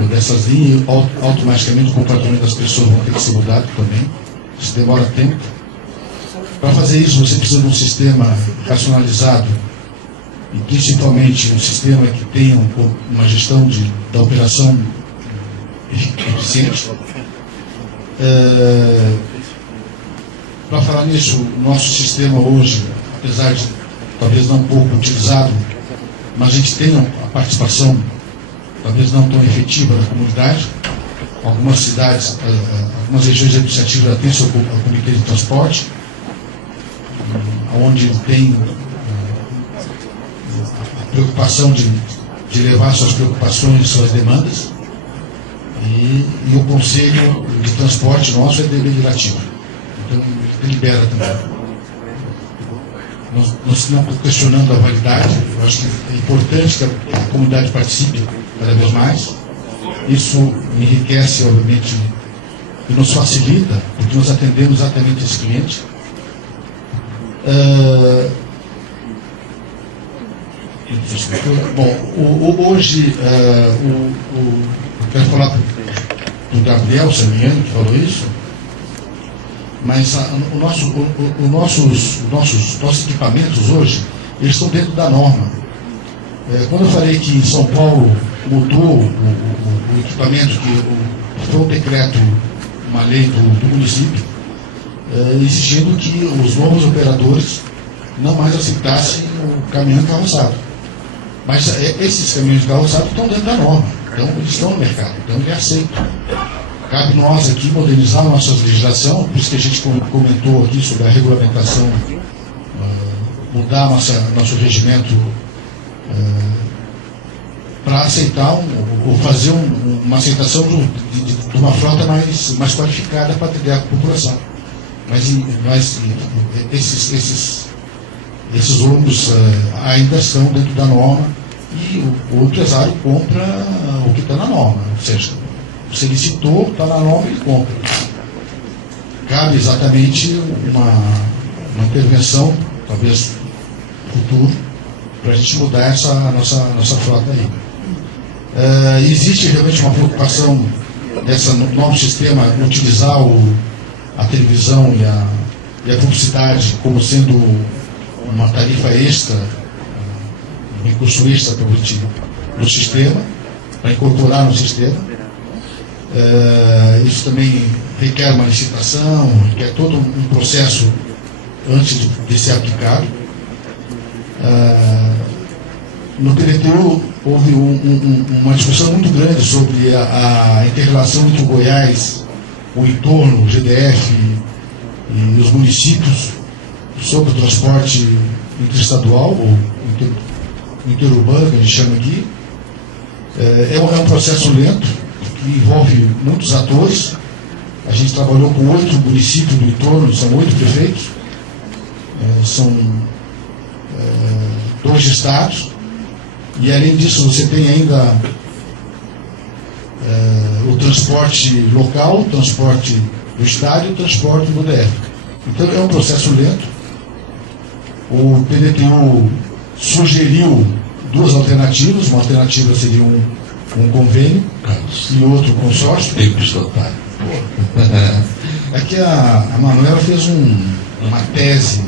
dessas linhas, e automaticamente o comportamento das pessoas vai ter que ser mudado também. Isso demora tempo. Para fazer isso, você precisa de um sistema racionalizado e principalmente um sistema que tenha uma gestão da operação eficiente. Para falar nisso, o nosso sistema hoje, apesar de talvez não um pouco utilizado, mas a gente tem a participação talvez não tão efetiva da comunidade. Algumas cidades, algumas regiões administrativas já têm seu comitê de transporte, onde tem a preocupação de levar suas preocupações, suas demandas, e o conselho de transporte nosso é deliberativo, então delibera também. Nós não estamos questionando a validade. Eu acho que é importante que a comunidade participe cada vez mais. Isso enriquece, obviamente, e nos facilita, porque nós atendemos exatamente esse cliente. Bom, hoje eu quero falar do Gabriel, se não me engano, que falou isso, mas nossos equipamentos hoje, eles estão dentro da norma. Quando eu falei que em São Paulo mudou o equipamento, que foi um decreto, uma lei do município, exigindo que os novos operadores não mais aceitassem o caminhão carroçado. Mas esses caminhões carroçados estão dentro da norma, então eles estão no mercado, então ele é aceito. Cabe nós aqui modernizar a nossa legislação, por isso que a gente comentou aqui sobre a regulamentação, mudar nosso regimento para aceitar ou fazer uma aceitação de uma frota mais qualificada para atender a população. Mas esses ônibus ainda estão dentro da norma, e o empresário compra o que está na norma, ou seja, se ele citou, está na norma, ele compra. Cabe exatamente uma intervenção, talvez futuro, para a gente mudar essa nossa frota aí. Existe realmente uma preocupação desse novo sistema utilizar a televisão e a publicidade como sendo uma tarifa extra, um recurso extra no sistema, para incorporar no sistema. Isso também requer uma licitação, requer todo um processo antes de ser aplicado. No PDTU houve uma discussão muito grande sobre a inter-relação entre o Goiás, o entorno, o GDF e os municípios sobre o transporte interestadual ou interurbano, que a gente chama aqui. É um processo lento, que envolve muitos atores. A gente trabalhou com 8 municípios do entorno, são 8 prefeitos, são 2 estados, e além disso você tem ainda o transporte local, o transporte do estado e o transporte do DF. Então é um processo lento. O PDTU sugeriu duas alternativas. Uma alternativa seria um convênio e outro consórcio. Tem que escutar. É que a Manuela fez uma tese.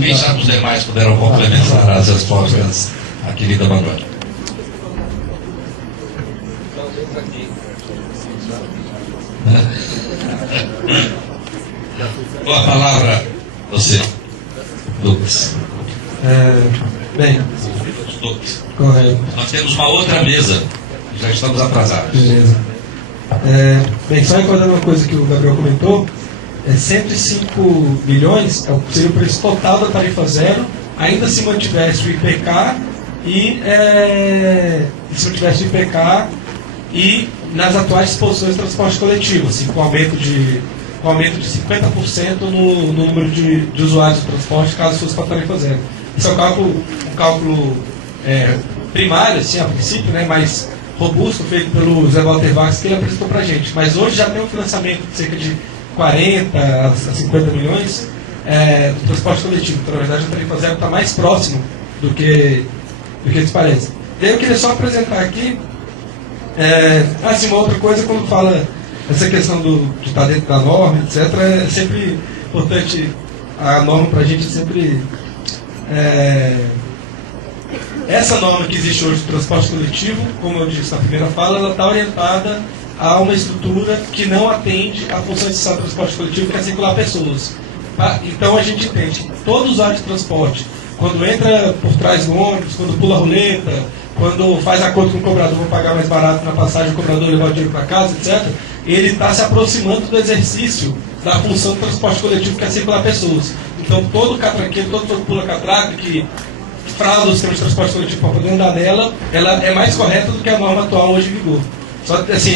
Quem sabe os demais puderam complementar as respostas à querida Manuela. Com a palavra, você, Lucas. Bem, Lucas. correto. Nós temos uma outra mesa, já estamos atrasados. Beleza. Bem, só recordando uma coisa que o Gabriel comentou, 105 milhões seria o preço total da tarifa zero, ainda se mantivesse o IPK e nas atuais disposições de transporte coletivo, assim, com aumento de 50% no número de usuários do transporte, caso fosse para a tarifa zero. Esse é um cálculo primário, assim, a princípio, né, mais robusto, feito pelo Zé Walter Vargas, que ele apresentou para a gente. Mas hoje já tem um financiamento de cerca de 40 a 50 milhões do transporte coletivo. Então, na verdade, a tarifa zero está mais próximo do que isso parece. Daí eu queria só apresentar aqui assim, uma outra coisa, quando fala essa questão de estar dentro da norma, etc., é sempre importante. A norma para a gente é sempre essa norma que existe hoje do transporte coletivo, como eu disse na primeira fala, ela está orientada a uma estrutura que não atende à função essencial do transporte coletivo, que é circular pessoas. Então a gente entende que todo usuário de transporte, quando entra por trás do ônibus, quando pula a roleta, quando faz acordo com o cobrador, vou pagar mais barato na passagem, o cobrador levar o dinheiro para casa, etc., ele está se aproximando do exercício da função do transporte coletivo, que é circular pessoas. Então todo catraqueiro, todo que pula catraca, que frauda o sistema de transporte coletivo para poder andar nela, ela é mais correta do que a norma atual hoje em vigor. Só assim,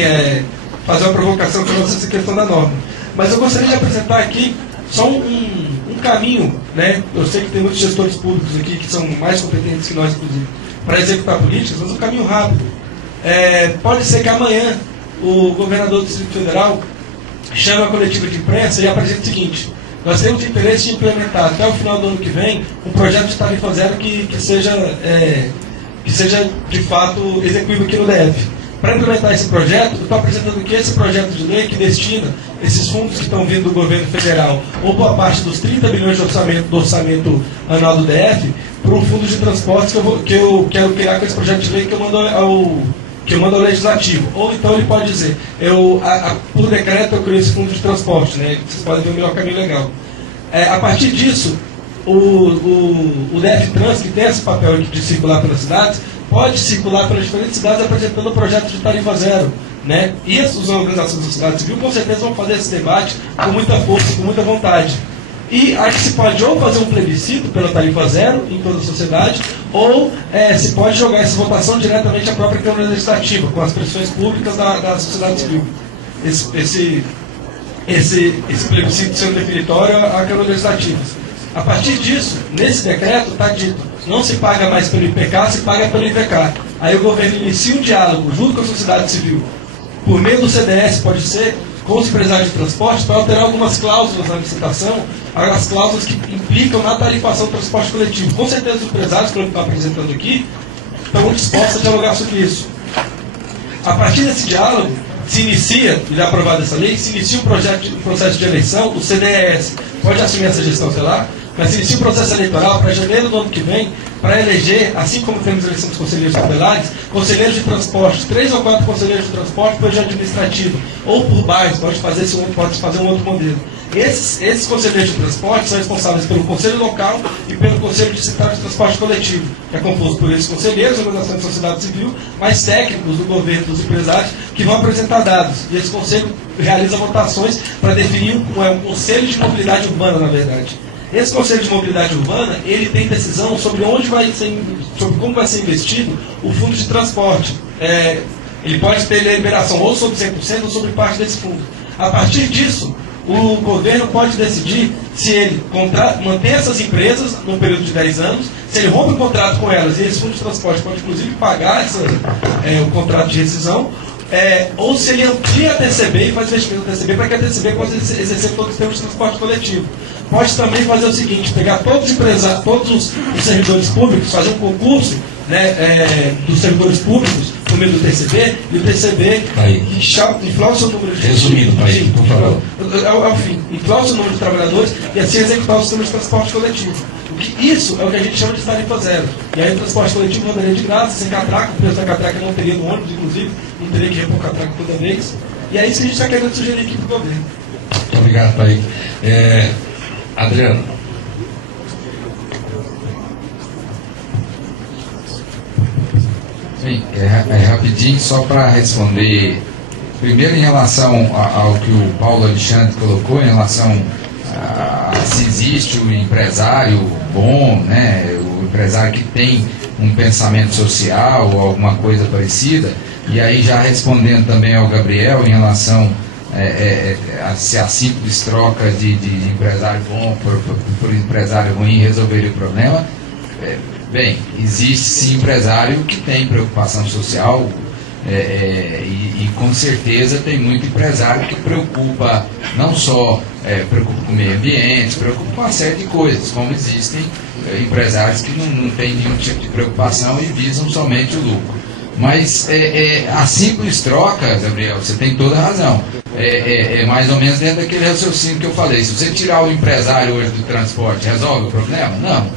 fazer uma provocação para vocês essa questão da norma. Mas eu gostaria de apresentar aqui só um caminho, né? Eu sei que tem muitos gestores públicos aqui que são mais competentes que nós, inclusive, para executar políticas, mas um caminho rápido. Pode ser que amanhã o governador do Distrito Federal chame a coletiva de imprensa e apresente o seguinte: nós temos interesse de implementar até o final do ano que vem um projeto de tarifa zero que seja de fato execuível aqui no DF. Para implementar esse projeto, eu estou apresentando aqui esse projeto de lei que destina esses fundos que estão vindo do governo federal, ou boa parte dos 30 bilhões de do orçamento anual do DF, para um fundo de transportes que eu quero criar com esse projeto de lei que eu mando ao legislativo. Ou então ele pode dizer, por decreto eu criei esse fundo de transporte, né? Vocês podem ver o melhor caminho legal. A partir disso, o DF Trans, que tem esse papel de circular pelas cidades, pode circular pelas diferentes cidades apresentando um projeto de tarifa zero, né? E as organizações da sociedade civil com certeza vão fazer esse debate com muita força, com muita vontade. E acho que se pode ou fazer um plebiscito pela tarifa zero em toda a sociedade, ou se pode jogar essa votação diretamente à própria Câmara Legislativa, com as pressões públicas da sociedade civil. Esse plebiscito sendo definitório à Câmara Legislativa. A partir disso, nesse decreto está dito, não se paga mais pelo IPK, se paga pelo IPK. Aí o governo inicia um diálogo junto com a sociedade civil, por meio do CDS, pode ser, com os empresários de transporte, para alterar algumas cláusulas na licitação, as cláusulas que implicam na tarifação do transporte coletivo. Com certeza os empresários, que eu estou apresentando aqui, estão dispostos a dialogar sobre isso. A partir desse diálogo, se inicia, e aprovada essa lei, se inicia um processo de eleição, o CDS pode assumir essa gestão, sei lá, mas se inicia o processo eleitoral para janeiro do ano que vem, para eleger, assim como temos eleição dos conselheiros tutelares, conselheiros de transporte, 3 ou 4 conselheiros de transporte por região administrativa, ou por bairros, pode fazer um outro modelo. Esses conselheiros de transporte são responsáveis pelo conselho local e pelo conselho distrital de transporte coletivo, que é composto por esses conselheiros, organizações da sociedade civil, mais técnicos do governo, dos empresários, que vão apresentar dados. E esse conselho realiza votações para definir um conselho de mobilidade urbana, na verdade. Esse Conselho de Mobilidade Urbana, ele tem decisão sobre sobre como vai ser investido o fundo de transporte. Ele pode ter liberação ou sobre 100% ou sobre parte desse fundo. A partir disso, o governo pode decidir se ele mantém essas empresas num período de 10 anos, se ele rompe o contrato com elas, e esse fundo de transporte pode inclusive pagar o contrato de rescisão, ou se ele amplia a TCB e faz investimento na TCB para que a TCB possa exercer todos os termos de transporte coletivo. Pode também fazer o seguinte, pegar todos os servidores públicos, fazer um concurso, né, dos servidores públicos por meio do TCB, e o TCB inflar o seu número de... Resumindo, Paim, por favor. Ao fim, inflar o seu número de trabalhadores e assim executar o sistema de transporte coletivo. Isso é o que a gente chama de tarifa zero. E aí o transporte coletivo rodaria de graça, sem catraca, o preço da catraca não teria no ônibus, inclusive, não teria que repor catraca toda vez. E é isso que a gente está querendo sugerir aqui para o governo. Muito obrigado, Paim. Adriano. Sim, rapidinho, só para responder. Primeiro, em relação ao que o Paulo Alexandre colocou, em relação a se existe o empresário bom, né, o empresário que tem um pensamento social ou alguma coisa parecida, e aí já respondendo também ao Gabriel em relação se a simples troca de empresário bom por empresário ruim resolveria o problema. Bem, existe sim empresário que tem preocupação social e com certeza tem muito empresário que preocupa não só preocupa com o meio ambiente, preocupa com uma série de coisas, como existem empresários que não têm nenhum tipo de preocupação e visam somente o lucro. Mas a simples troca, Gabriel, você tem toda a razão. É mais ou menos dentro daquele raciocínio que eu falei. Se você tirar o empresário hoje do transporte, resolve o problema? Não.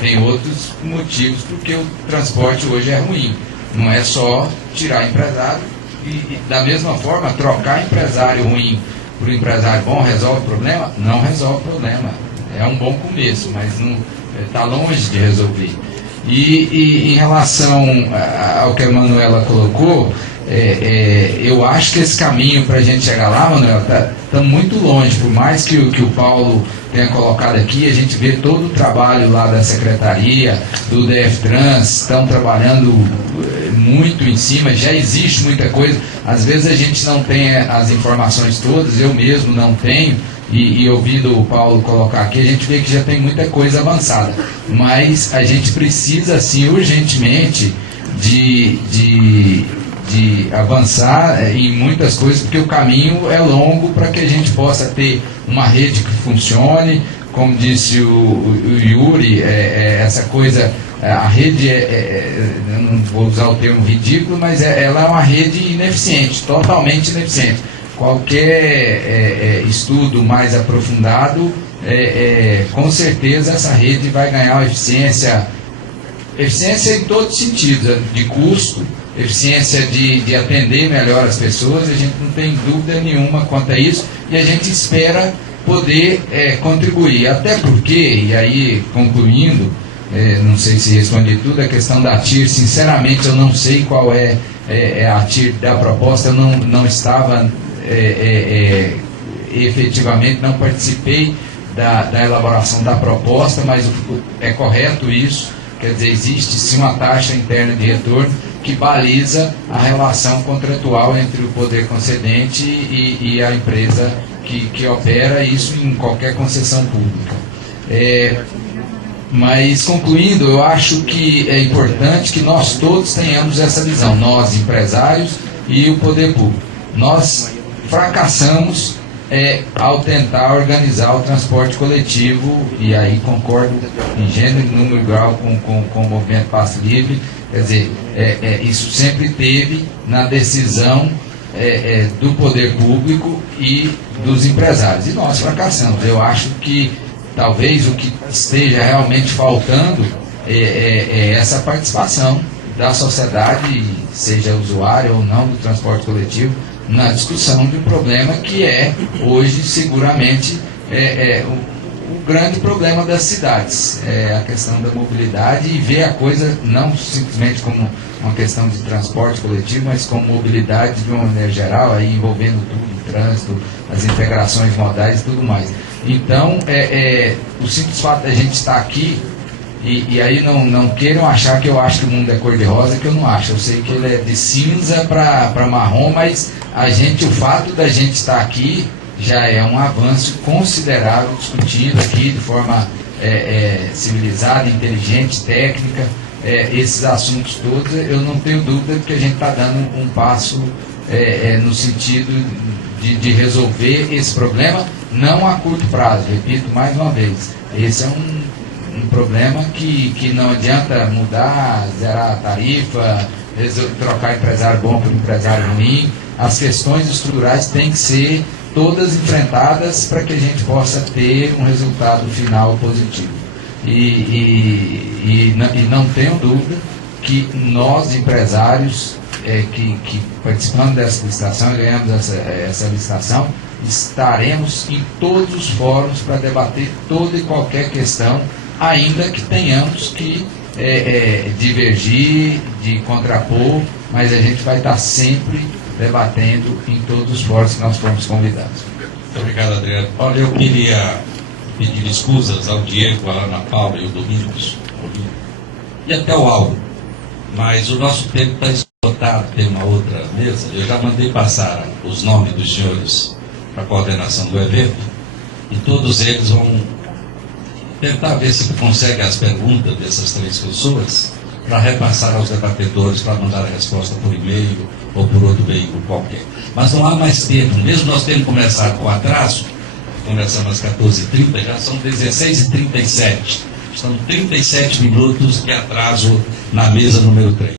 Tem outros motivos porque o transporte hoje é ruim. Não é só tirar empresário e da mesma forma, trocar empresário ruim por empresário bom resolve o problema? Não resolve o problema. É um bom começo, mas não está longe de resolver. E em relação ao que a Manuela colocou, eu acho que esse caminho para a gente chegar lá, Manuela, está muito longe. Por mais que o Paulo tenha colocado aqui, a gente vê todo o trabalho lá da Secretaria, do DF-Trans, estão trabalhando muito em cima, já existe muita coisa. Às vezes a gente não tem as informações todas, eu mesmo não tenho, e ouvindo o Paulo colocar aqui, a gente vê que já tem muita coisa avançada. Mas a gente precisa, assim, urgentemente de avançar em muitas coisas, porque o caminho é longo para que a gente possa ter uma rede que funcione. Como disse o Yuri, essa coisa, a rede, eu não vou usar o termo ridículo, mas ela é uma rede ineficiente, totalmente ineficiente. Qualquer estudo mais aprofundado, com certeza essa rede vai ganhar uma eficiência em todos os sentidos, de custo, eficiência de atender melhor as pessoas, a gente não tem dúvida nenhuma quanto a isso, e a gente espera poder contribuir, até porque, e aí concluindo, não sei se respondi tudo, a questão da TIR, sinceramente eu não sei qual é a TIR da proposta, eu não estava efetivamente, não participei da elaboração da proposta, mas é correto isso, quer dizer, existe sim uma taxa interna de retorno que baliza a relação contratual entre o poder concedente e a empresa que opera isso em qualquer concessão pública. Mas, concluindo, eu acho que é importante que nós todos tenhamos essa visão, nós, empresários e o poder público. Nós fracassamos ao tentar organizar o transporte coletivo, e aí concordo em gênero, número e grau com o movimento Passe Livre. Quer dizer, isso sempre teve na decisão do poder público e dos empresários. E nós fracassamos. Eu acho que talvez o que esteja realmente faltando é essa participação da sociedade, seja usuário ou não do transporte coletivo, na discussão de um problema que hoje, seguramente, o grande problema das cidades, a questão da mobilidade, e ver a coisa não simplesmente como uma questão de transporte coletivo, mas como mobilidade de uma maneira geral, aí envolvendo tudo, o trânsito, as integrações modais e tudo mais. Então, o simples fato de a gente estar aqui, e aí não queiram achar que eu acho que o mundo é cor-de-rosa, que eu não acho. Eu sei que ele é de cinza para marrom, mas o fato da gente estar aqui já é um avanço considerável, discutindo aqui de forma civilizada, inteligente, técnica, esses assuntos todos. Eu não tenho dúvida de que a gente está dando um passo no sentido de resolver esse problema, não a curto prazo, repito mais uma vez. Esse é um problema que não adianta mudar, zerar a tarifa, trocar empresário bom por empresário ruim. As questões estruturais têm que ser todas enfrentadas para que a gente possa ter um resultado final positivo. E não tenho dúvida que nós, empresários, que participamos dessa licitação, ganhamos essa licitação, estaremos em todos os fóruns para debater toda e qualquer questão, ainda que tenhamos que divergir, de contrapor, mas a gente vai estar sempre debatendo em todos os fóruns que nós fomos convidados. Muito obrigado, Adriano. Olha, eu queria pedir escusas ao Diego, a Ana Paula e o Domingos, e até o Aldo, mas o nosso tempo está esgotado, tem uma outra mesa. Eu já mandei passar os nomes dos senhores para a coordenação do evento, e todos eles vão tentar ver se consegue as perguntas dessas 3 pessoas para repassar aos debatedores, para mandar a resposta por e-mail ou por outro veículo qualquer. Mas não há mais tempo, mesmo nós tendo começado com atraso, começamos às 14h30, já são 16h37. São 37 minutos de atraso na mesa número 3.